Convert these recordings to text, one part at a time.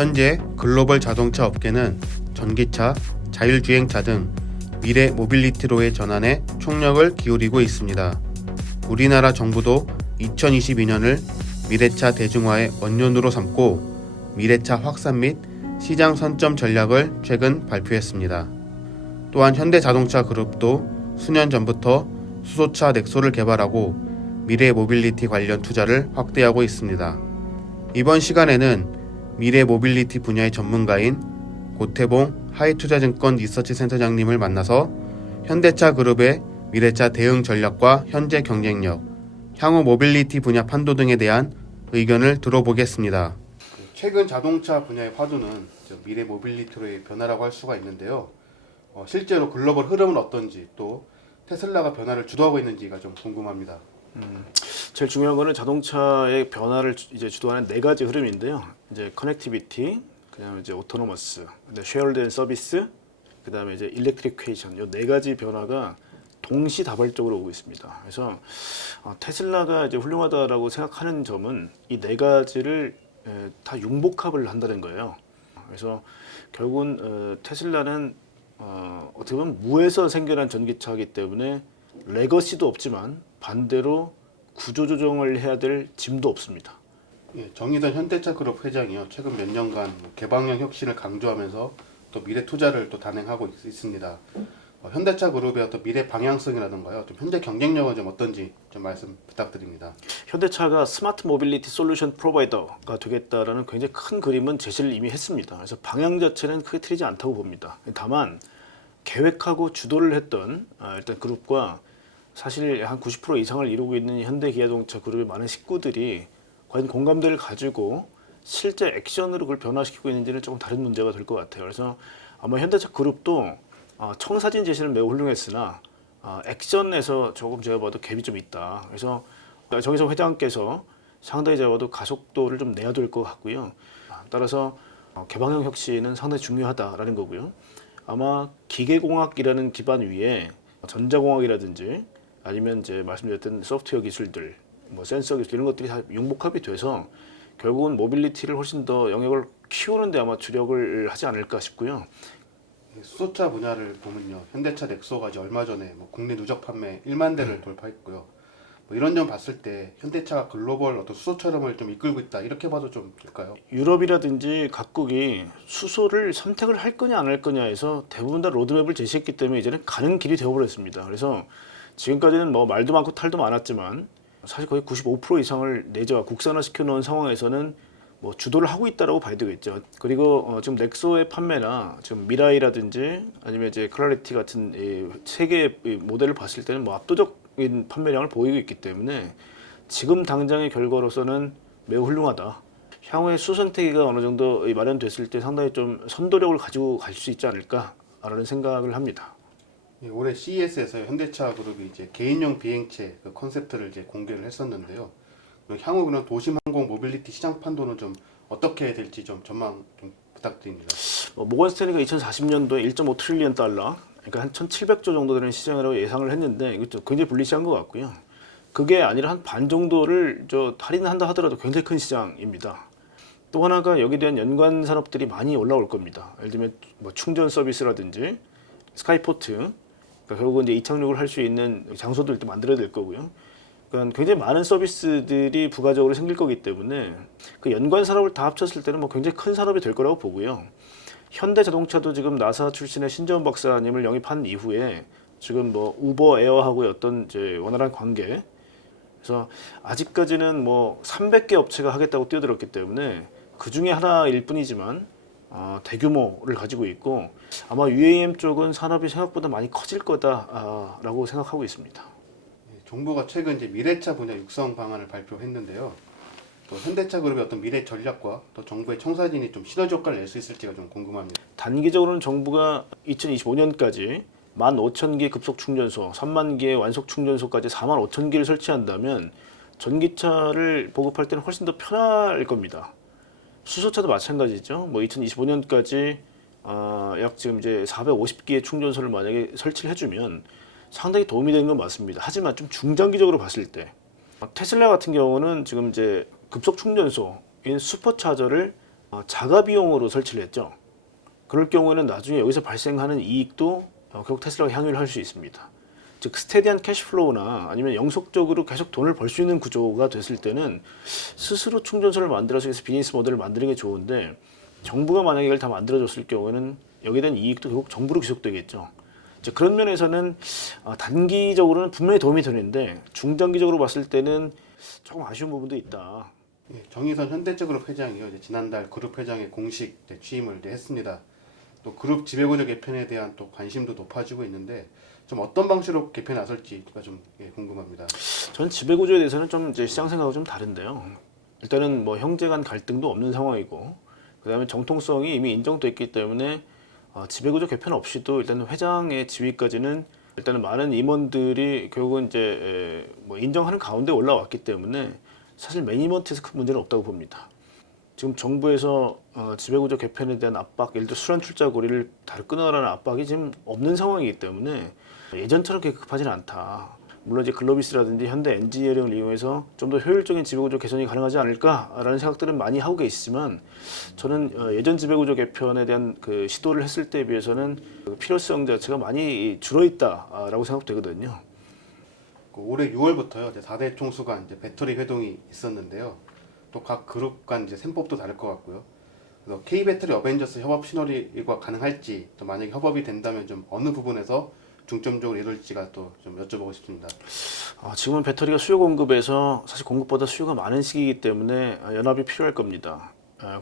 현재 글로벌 자동차 업계는 전기차, 자율주행차 등 미래 모빌리티로의 전환에 총력을 기울이고 있습니다. 우리나라 정부도 2022년을 미래차 대중화의 원년으로 삼고 미래차 확산 및 시장 선점 전략을 최근 발표했습니다. 또한 현대자동차 그룹도 수년 전부터 수소차 넥소를 개발하고 미래 모빌리티 관련 투자를 확대하고 있습니다. 이번 시간에는 미래 모빌리티 분야의 전문가인 고태봉 하이투자증권 리서치센터장님을 만나서 현대차 그룹의 미래차 대응 전략과 현재 경쟁력, 향후 모빌리티 분야 판도 등에 대한 의견을 들어보겠습니다. 최근 자동차 분야의 화두는 미래 모빌리티로의 변화라고 할 수가 있는데요. 실제로 글로벌 흐름은 어떤지, 또 테슬라가 변화를 주도하고 있는지가 좀 궁금합니다. 제일 중요한 거는 자동차의 변화를 이제 주도하는 네 가지 흐름인데요. 이제 커넥티비티, 그다음에 이제 오토노머스, 쉐어드 앤 서비스, 그다음에 이제 일렉트리케이션. 이 네 가지 변화가 동시다발적으로 오고 있습니다. 그래서 테슬라가 이제 훌륭하다라고 생각하는 점은 이 네 가지를 다 융복합을 한다는 거예요. 그래서 결국은 테슬라는 어떻게 보면 무에서 생겨난 전기차이기 때문에 레거시도 없지만 반대로 구조조정을 해야 될 짐도 없습니다. 정의선 현대차 그룹 회장이요, 최근 몇 년간 개방형 혁신을 강조하면서 또 미래 투자를 또 단행하고 있습니다. 현대차 그룹의 어떤 미래 방향성이라든가요, 좀 현재 경쟁력은 좀 어떤지 좀 말씀 부탁드립니다. 현대차가 스마트 모빌리티 솔루션 프로바이더가 되겠다라는 굉장히 큰 그림은 제시를 이미 했습니다. 그래서 방향 자체는 크게 틀리지 않다고 봅니다. 다만 계획하고 주도를 했던 일단 그룹과 사실 한 90% 이상을 이루고 있는 현대기아자동차 그룹의 많은 식구들이 과연 공감대를 가지고 실제 액션으로 그걸 변화시키고 있는지는 조금 다른 문제가 될 것 같아요. 그래서 아마 현대차 그룹도 청사진 제시는 매우 훌륭했으나 액션에서 조금 제가 봐도 갭이 좀 있다. 그래서 정의성 회장께서 상당히 제가 봐도 가속도를 좀 내야 될 것 같고요. 따라서 개방형 혁신은 상당히 중요하다라는 거고요. 아마 기계공학이라는 기반 위에 전자공학이라든지 아니면 이제 말씀드렸던 소프트웨어 기술들, 뭐 센서 기술 이런 것들이 다 융복합이 돼서 결국은 모빌리티를 훨씬 더 영역을 키우는 데 아마 주력을 하지 않을까 싶고요. 수소차 분야를 보면요, 현대차 넥소가 이제 얼마 전에 국내 누적 판매 1만 대를 돌파했고요. 이런 점 봤을 때 현대차가 글로벌 어떤 수소차 흐름을 좀 이끌고 있다, 이렇게 봐도 좀 될까요? 유럽이라든지 각국이 수소를 선택을 할 거냐 안 할 거냐에서 대부분 다 로드맵을 제시했기 때문에 이제는 가는 길이 되어버렸습니다. 그래서 지금까지는 뭐 말도 많고 탈도 많았지만 사실 거의 95% 이상을 내재화 국산화 시켜놓은 상황에서는 뭐 주도를 하고 있다라고 봐야 되겠죠. 그리고 지금 넥소의 판매나 지금 미라이라든지 아니면 이제 클라리티 같은 세계 모델을 봤을 때는 뭐 압도적인 판매량을 보이고 있기 때문에 지금 당장의 결과로서는 매우 훌륭하다. 향후에 수선택기가 어느 정도 마련됐을 때 상당히 좀 선도력을 가지고 갈 수 있지 않을까라는 생각을 합니다. 올해 CES에서 현대차 그룹이 이제 개인용 비행체 그 컨셉트를 이제 공개를 했었는데요. 향후 그런 도심 항공 모빌리티 시장 판도는 좀 어떻게 될지 좀 전망 좀 부탁드립니다. 모건 스탠리가 2040년도에 1.5 트릴리언 달러, 그러니까 한 1,700조 정도 되는 시장이라고 예상을 했는데 이것도 굉장히 불리시한 것 같고요. 그게 아니라 한 반 정도를 할인한다 하더라도 굉장히 큰 시장입니다. 또 하나가 여기에 대한 연관 산업들이 많이 올라올 겁니다. 예를 들면 뭐 충전 서비스라든지 스카이포트, 그러니까 결국은 이제 이착륙을 할 수 있는 장소들도 만들어야 될 거고요. 그러니까 굉장히 많은 서비스들이 부가적으로 생길 거기 때문에 그 연관 산업을 다 합쳤을 때는 뭐 굉장히 큰 산업이 될 거라고 보고요. 현대자동차도 지금 나사 출신의 신재원 박사님을 영입한 이후에 지금 뭐 우버 에어하고의 어떤 이제 원활한 관계, 그래서 아직까지는 뭐 300개 업체가 하겠다고 뛰어들었기 때문에 그 중에 하나일 뿐이지만 대규모를 가지고 있고 아마 UAM 쪽은 산업이 생각보다 많이 커질 거다라고 생각하고 있습니다. 정부가 최근 이제 미래차 분야 육성 방안을 발표했는데요. 또 현대차 그룹의 어떤 미래 전략과 또 정부의 청사진이 좀 시너지 효과를 낼 수 있을지가 좀 궁금합니다. 단기적으로는 정부가 2025년까지 15,000개 급속 충전소, 3만 개의 완속 충전소까지 45,000개를 설치한다면 전기차를 보급할 때는 훨씬 더 편할 겁니다. 수소차도 마찬가지죠. 뭐 2025년까지 약 지금 이제 450개의 충전소를 만약에 설치를 해주면 상당히 도움이 되는 건 맞습니다. 하지만 좀 중장기적으로 봤을 때 테슬라 같은 경우는 지금 이제 급속 충전소인 슈퍼차저를 자가 비용으로 설치를 했죠. 그럴 경우에는 나중에 여기서 발생하는 이익도 결국 테슬라가 향유를 할 수 있습니다. 즉 스테디한 캐시플로우나 아니면 영속적으로 계속 돈을 벌 수 있는 구조가 됐을 때는 스스로 충전소를 만들어서 해서 비즈니스 모델을 만드는 게 좋은데, 정부가 만약에 이걸 다 만들어줬을 경우에는 여기에 대한 이익도 결국 정부로 귀속되겠죠. 즉 그런 면에서는 단기적으로는 분명히 도움이 되는데 중장기적으로 봤을 때는 조금 아쉬운 부분도 있다. 예, 정의선 현대차그룹 회장이요. 이제 지난달 그룹 회장에 공식 취임을 이제 했습니다. 또 그룹 지배구조 개편에 대한 또 관심도 높아지고 있는데 좀 어떤 방식으로 개편에 나설지가 좀 궁금합니다. 저는 지배구조에 대해서는 좀 이제 시장 생각하고 좀 다른데요. 일단은 뭐 형제 간 갈등도 없는 상황이고, 그다음에 정통성이 이미 인정돼 있기 때문에 지배구조 개편 없이도 일단은 회장의 지위까지는 일단은 많은 임원들이 결국은 이제 뭐 인정하는 가운데 올라왔기 때문에 사실 매니지먼트에서 큰 문제는 없다고 봅니다. 지금 정부에서 지배구조 개편에 대한 압박, 예를 들어 순환 출자 고리를 다 끊어라는 압박이 지금 없는 상황이기 때문에 예전처럼 그렇게 급하지는 않다. 물론 이제 글로비스라든지 현대 엔지니어링을 이용해서 좀 더 효율적인 지배구조 개선이 가능하지 않을까라는 생각들은 많이 하고 계시지만, 저는 예전 지배구조 개편에 대한 그 시도를 했을 때에 비해서는 그 필요성 자체가 많이 줄어있다라고 생각되거든요. 올해 6월부터요. 이제 4대 총수간 이제 배터리 회동이 있었는데요. 또 각 그룹 간 이제 셈법도 다를 것 같고요. 그래서 K 배터리 어벤져스 협업 시너리가 가능할지, 또 만약에 협업이 된다면 좀 어느 부분에서 중점적으로 이룰지가 또 좀 여쭤보고 싶습니다. 지금은 배터리가 수요 공급에서 사실 공급보다 수요가 많은 시기이기 때문에 연합이 필요할 겁니다.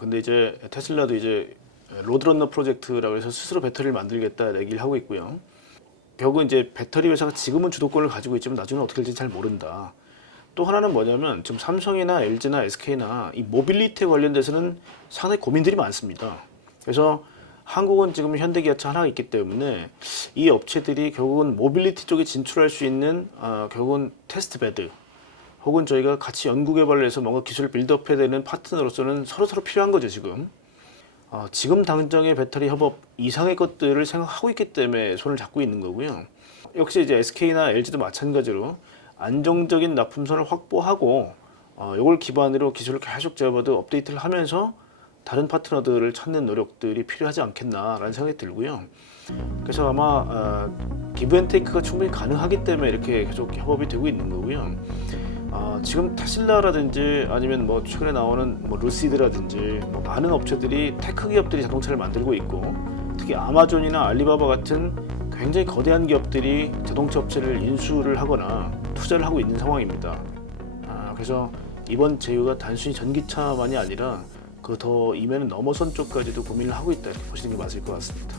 근데 이제 테슬라도 이제 로드런너 프로젝트라고 해서 스스로 배터리를 만들겠다 얘기를 하고 있고요. 결국은 이제 배터리 회사가 지금은 주도권을 가지고 있지만 나중에 어떻게 될지 잘 모른다. 또 하나는 뭐냐면 지금 삼성이나 LG나 SK나 이 모빌리티에 관련돼서는 상당히 고민들이 많습니다. 그래서 한국은 지금 현대기아차 하나가 있기 때문에 이 업체들이 결국은 모빌리티 쪽에 진출할 수 있는 결국은 테스트 베드, 혹은 저희가 같이 연구 개발을 해서 뭔가 기술을 빌드업해야 되는 파트너로서는 서로 필요한 거죠 지금. 지금 당장의 배터리 협업 이상의 것들을 생각하고 있기 때문에 손을 잡고 있는 거고요. 역시 이제 SK나 LG도 마찬가지로 안정적인 납품선을 확보하고 이걸 기반으로 기술을 계속 제어받아 업데이트를 하면서 다른 파트너들을 찾는 노력들이 필요하지 않겠나라는 생각이 들고요. 그래서 아마 기브앤테이크가 충분히 가능하기 때문에 이렇게 계속 협업이 되고 있는 거고요. 지금 테슬라라든지 아니면 뭐 최근에 나오는 뭐 루시드라든지 뭐 많은 업체들이 테크 기업들이 자동차를 만들고 있고, 특히 아마존이나 알리바바 같은 굉장히 거대한 기업들이 자동차 업체를 인수를 하거나 투자를 하고 있는 상황입니다. 그래서 이번 제휴가 단순히 전기차만이 아니라 그 더 이면을 넘어선 쪽까지도 고민을 하고 있다, 이렇게 보시는 게 맞을 것 같습니다.